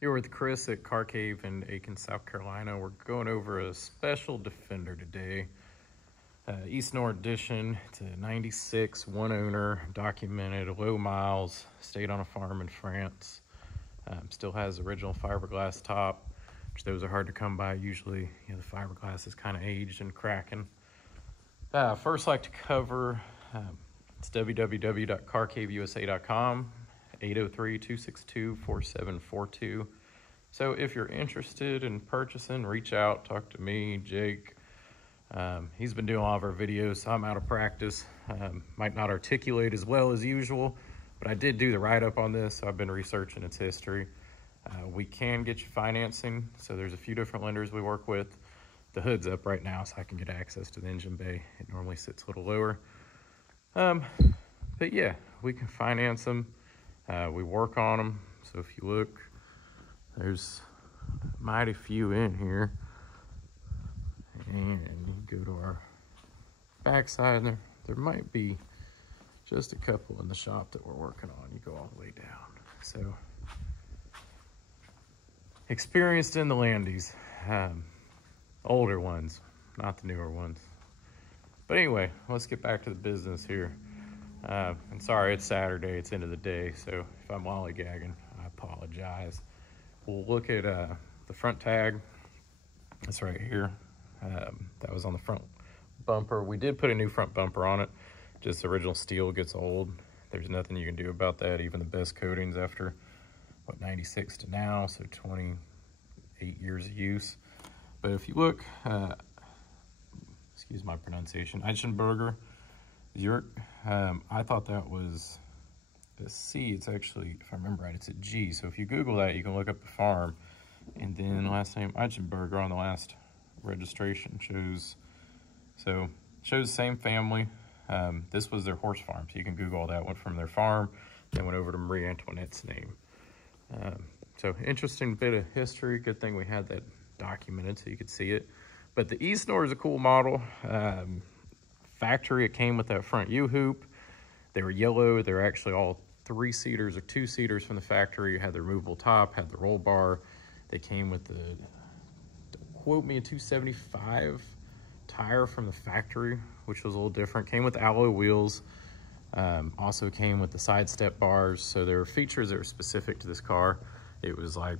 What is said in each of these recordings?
Here with Chris at CarCave in Aiken, South Carolina. We're going over a special Defender today. Eastnor edition. It's a 96, one owner, documented, low miles, stayed on a farm in France. Still has original fiberglass top, which those are hard to come by. Usually, the fiberglass is kind of aged and cracking. First, like to cover, it's www.carcaveusa.com, 803-262-4742. So if you're interested in purchasing, reach out, talk to me, Jake. He's been doing all of our videos, so I'm out of practice. Might not articulate as well as usual, but I did do the write-up on this, so I've been researching its history. We can get you financing, so there's a few different lenders we work with. The hood's up right now, so I can get access to the engine bay. It normally sits a little lower. But yeah, we can finance them. We work on them, so if you look, there's mighty few in here. And you go to our backside, there might be just a couple in the shop that we're working on. You go all the way down. So, experienced in the Landies. Older ones, not the newer ones. But anyway, let's get back to the business here. And sorry, it's Saturday, it's end of the day, so if I'm lollygagging, I apologize. We'll look at the front tag. That's right here. That was on the front bumper. We did put a new front bumper on it. Just original steel gets old. There's nothing you can do about that. Even the best coatings after, 96 to now, so 28 years of use. But if you look, excuse my pronunciation, Eichenberger, Zurich, I thought that was a C. It's actually, if I remember right, it's a G. So if you Google that, you can look up the farm. And then last name Eichenberger on the last registration shows the same family. This was their horse farm, so you can Google all that. Went from their farm, then went over to Marie Antoinette's name. So interesting bit of history. Good thing we had that documented so you could see it. But the Eastnor is a cool model. Factory, it came with that front U-hoop. They were yellow. They're actually all 3-seaters or 2-seaters from the factory. Had the removable top, had the roll bar. They came with the, quote me, a 275 tire from the factory, which was a little different. Came with alloy wheels. Also came with the side step bars. So there were features that were specific to this car. It was like,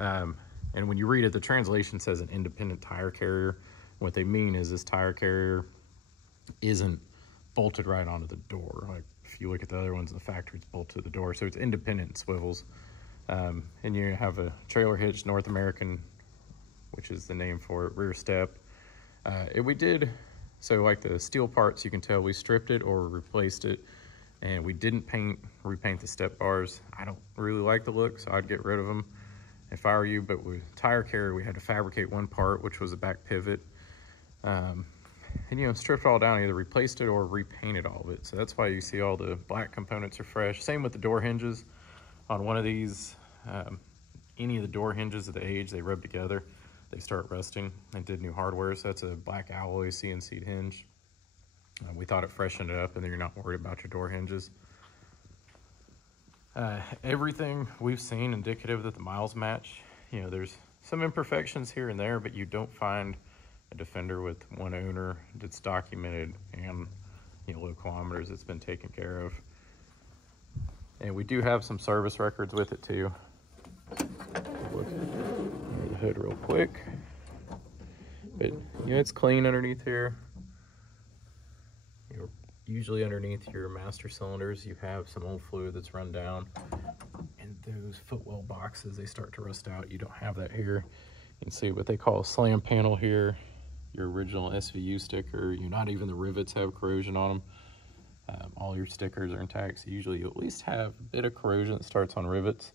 and when you read it, the translation says an independent tire carrier. What they mean is this tire carrier isn't bolted right onto the door. Like if you look at the other ones in the factory, it's bolted to the door. So it's independent and swivels. And you have a trailer hitch, North American, which is the name for it, rear step. So like the steel parts, you can tell we stripped it or replaced it, and we didn't repaint the step bars. I don't really like the look, so I'd get rid of them if I were you. But with tire carrier, we had to fabricate one part, which was a back pivot. And stripped it all down, either replaced it or repainted all of it. So that's why you see all the black components are fresh. Same with the door hinges. On one of these, any of the door hinges at the age, they rub together, they start rusting. I did new hardware, so that's a black alloy CNC hinge. We thought it freshened it up, and then you're not worried about your door hinges. Everything we've seen indicative that the miles match. There's some imperfections here and there, but you don't find a Defender with one owner that's documented and low kilometers that's been taken care of. And we do have some service records with it too. Look at the hood real quick. But it's clean underneath here. Usually underneath your master cylinders, you have some old fluid that's run down. And those footwell boxes, they start to rust out. You don't have that here. You can see what they call a slam panel here. Your original SVU sticker. Not even the rivets have corrosion on them. All your stickers are intact, so usually you at least have a bit of corrosion that starts on rivets.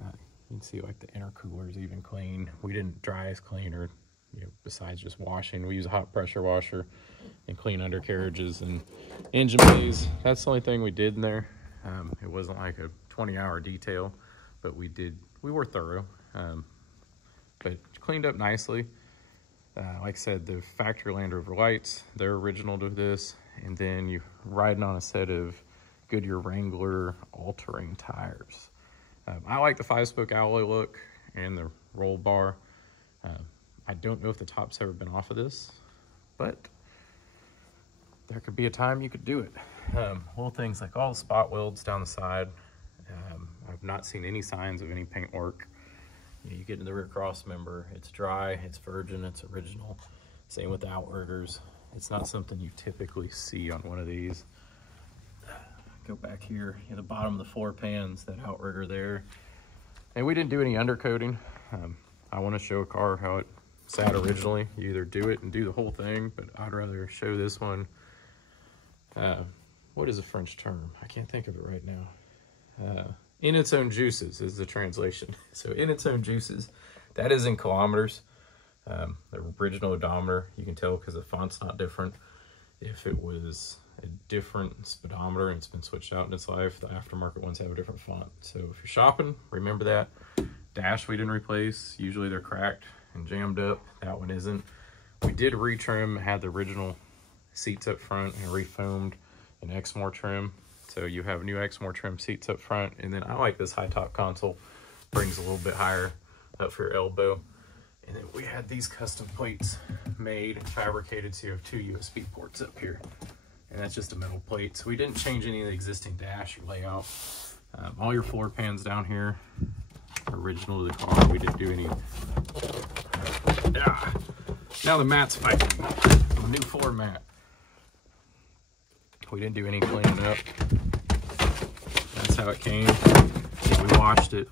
You can see like the intercooler is even clean. We didn't dry as clean, or besides just washing, we use a hot pressure washer and clean undercarriages and engine bays. That's the only thing we did in there. It wasn't like a 20-hour detail, but we were thorough. But cleaned up nicely. Like I said, the factory Land Rover lights, they're original to this. And then you're riding on a set of Gooryear Wrangler All-Terrain tires. I like the 5-spoke alloy look and the roll bar. I don't know if the top's ever been off of this, but there could be a time you could do it. Little things like all the spot welds down the side. I've not seen any signs of any paint work. You get into the rear cross member, it's dry, it's virgin, it's original. Same with the outriggers. It's not something you typically see on one of these. Go back here, at the bottom of the floor pans, that outrigger there. And we didn't do any undercoating. I want to show a car how it sat originally. You either do it and do the whole thing, but I'd rather show this one. What is a French term? I can't think of it right now. In its own juices is the translation. So in its own juices, that is in kilometers. The original odometer, you can tell because the font's not different. If it was a different speedometer and it's been switched out in its life, the aftermarket ones have a different font. So if you're shopping, remember that. Dash we didn't replace. Usually they're cracked and jammed up. That one isn't. We did retrim, had the original seats up front and refoamed in Exmoor Trim. So you have new Exmoor Trim seats up front. And then I like this high top console. Brings a little bit higher up for your elbow. And then we had these custom plates made and fabricated, so you have 2 USB ports up here. And that's just a metal plate. So we didn't change any of the existing dash or layout. All your floor pans down here, original to the car. We didn't do any. Now the mat's fighting. The new floor mat. We didn't do any cleaning up. That's how it came. We washed it.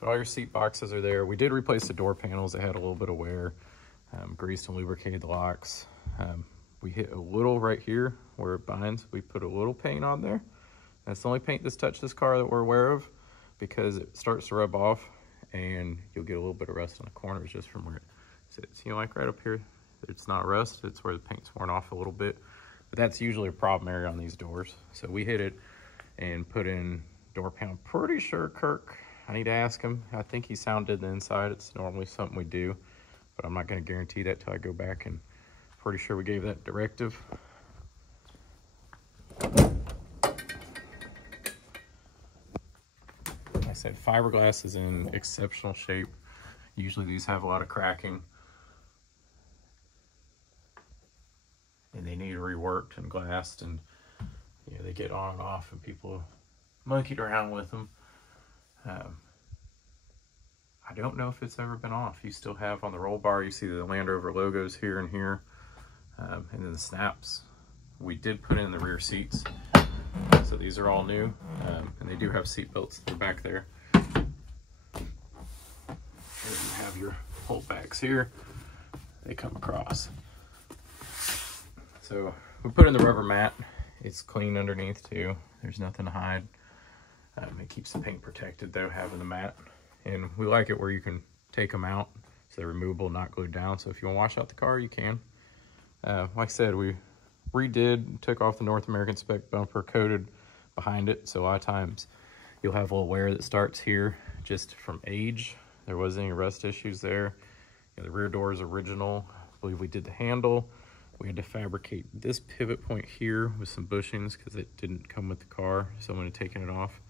But all your seat boxes are there. We did replace the door panels. They had a little bit of wear. Greased and lubricated the locks. We hit a little right here where it binds. We put a little paint on there. That's the only paint that's touched this car that we're aware of, because it starts to rub off and you'll get a little bit of rust on the corners just from where it sits. You know, like right up here, it's not rust, it's where the paint's worn off a little bit. But that's usually a problem area on these doors. So we hit it and put in door panel. Pretty sure Kirk, I need to ask him. I think he sounded the inside. It's normally something we do, but I'm not going to guarantee that till I go back, and pretty sure we gave that directive. Like I said, fiberglass is in exceptional shape. Usually these have a lot of cracking, and they need reworked and glassed, and you know, they get on and off, and people monkeyed around with them. I don't know if it's ever been off. You still have on the roll bar, you see the Land Rover logos here and here, and then the snaps. We did put in the rear seats, so these are all new, and they do have seat belts. They're back there. And you have your holdbacks here. They come across. So we put in the rubber mat. It's clean underneath too. There's nothing to hide. It keeps the paint protected though, having the mat. And we like it where you can take them out, so they're removable, not glued down. So if you want to wash out the car, you can. Like I said, we redid, took off the North American spec bumper, coated behind it. So a lot of times you'll have a little wear that starts here just from age. There wasn't any rust issues there. You know, the rear door is original. I believe we did the handle. We had to fabricate this pivot point here with some bushings because it didn't come with the car. So I'm going to take it off.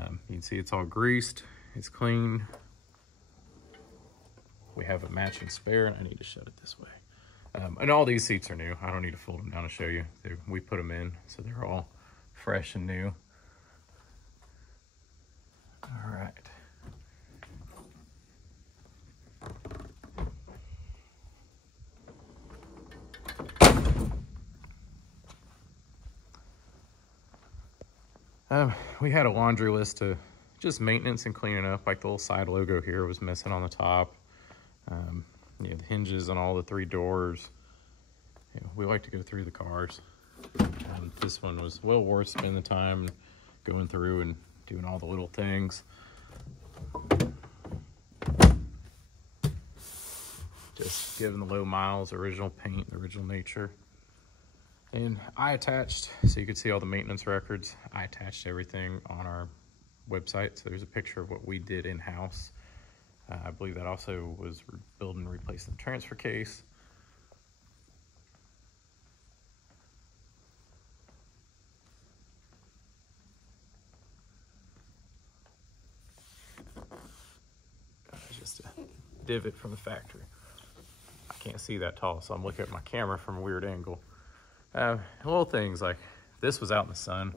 You can see it's all greased. It's clean. We have a matching spare, and I need to shut it this way. And all these seats are new. I don't need to fold them down to show you. We put them in, so they're all fresh and new. All right. We had a laundry list of just maintenance and cleaning up. Like the little side logo here was missing on the top. You know, the hinges on all the 3 doors. You know, we like to go through the cars. This one was well worth spending the time going through and doing all the little things. Just giving the low miles, original paint, the original nature. And I attached, so you can see all the maintenance records. I attached everything on our website. So there's a picture of what we did in-house. I believe that also was building and replacing the transfer case. divot from the factory. I can't see that tall, so I'm looking at my camera from a weird angle. Little things like this was out in the sun,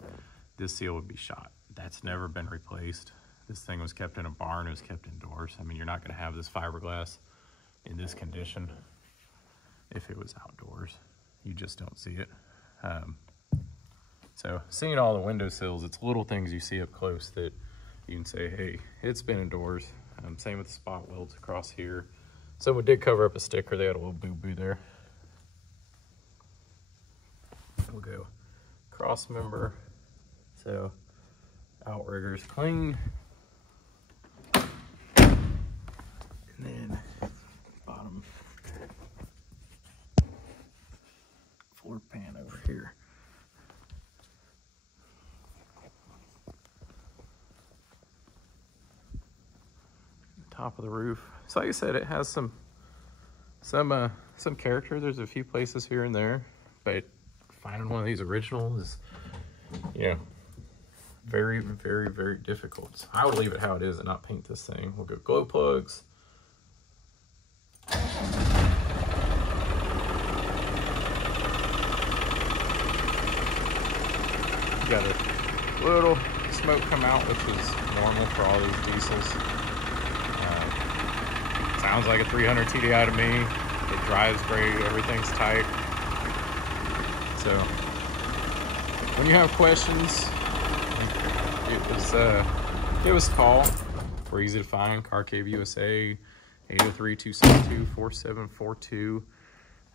this seal would be shot. That's never been replaced. This thing was kept in a barn, it was kept indoors. I mean, you're not gonna have this fiberglass in this condition if it was outdoors. You just don't see it. So seeing all the windowsills, it's little things you see up close that you can say, hey, it's been indoors. Same with the spot welds across here. Someone did cover up a sticker, they had a little boo-boo there. We'll go cross member. So outrigger's clean. And then bottom floor pan over here. Top of the roof. So like I said, it has some character. There's a few places here and there, but finding one of these originals is, you know, very, very, very difficult. So I would leave it how it is and not paint this thing. We'll go glow plugs. Got a little smoke come out, which is normal for all these diesels. Sounds like a 300 TDI to me. It drives great, everything's tight. So when you have questions, give us a call. We're easy to find. CarCave USA, 803-272-4742.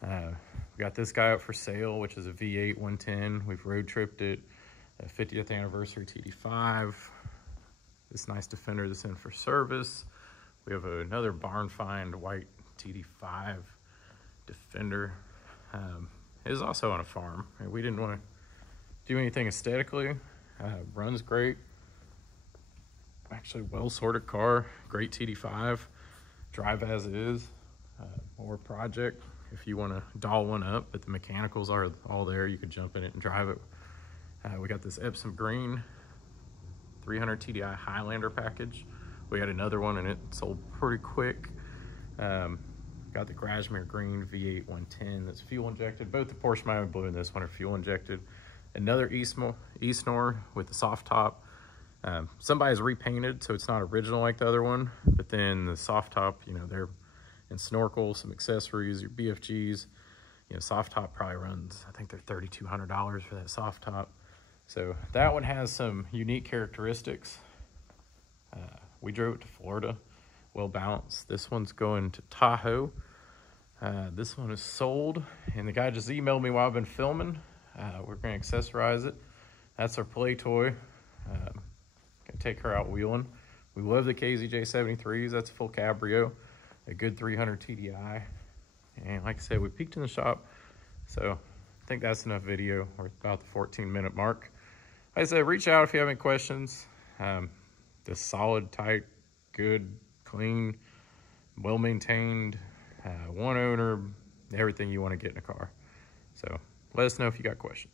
We got this guy up for sale, which is a V8 110. We've road tripped it. A 50th anniversary TD5. This nice Defender that's in for service. We have another barn find white TD5 Defender. It is also on a farm. We didn't want to do anything aesthetically. Runs great. Actually, well-sorted car. Great TD5. Drive as it is. Or project if you want to doll one up, but the mechanicals are all there. You could jump in it and drive it. We got this Epsom Green 300 TDI Highlander package. We had another one and it sold pretty quick. Got the Grashmere Green V8 110 that's fuel injected. Both the Porsche Miami Blue and this one are fuel injected. Another Eastnor with the soft top. Somebody's repainted, so it's not original like the other one, but then the soft top, you know, they're in snorkel, some accessories, your BFGs. You know, soft top probably runs, I think they're $3,200 for that soft top. So that one has some unique characteristics. We drove it to Florida, well balanced. This one's going to Tahoe. This one is sold, and the guy just emailed me while I've been filming. We're going to accessorize it. That's our play toy. Gonna take her out wheeling. We love the KZJ73s. That's full cabrio, a good 300 TDI. And like I said, we peeked in the shop, so I think that's enough video. We're about the 14-minute mark. Like I said, reach out if you have any questions. This solid, tight, good, clean, well-maintained, one owner, everything you want to get in a car. So let us know if you got questions.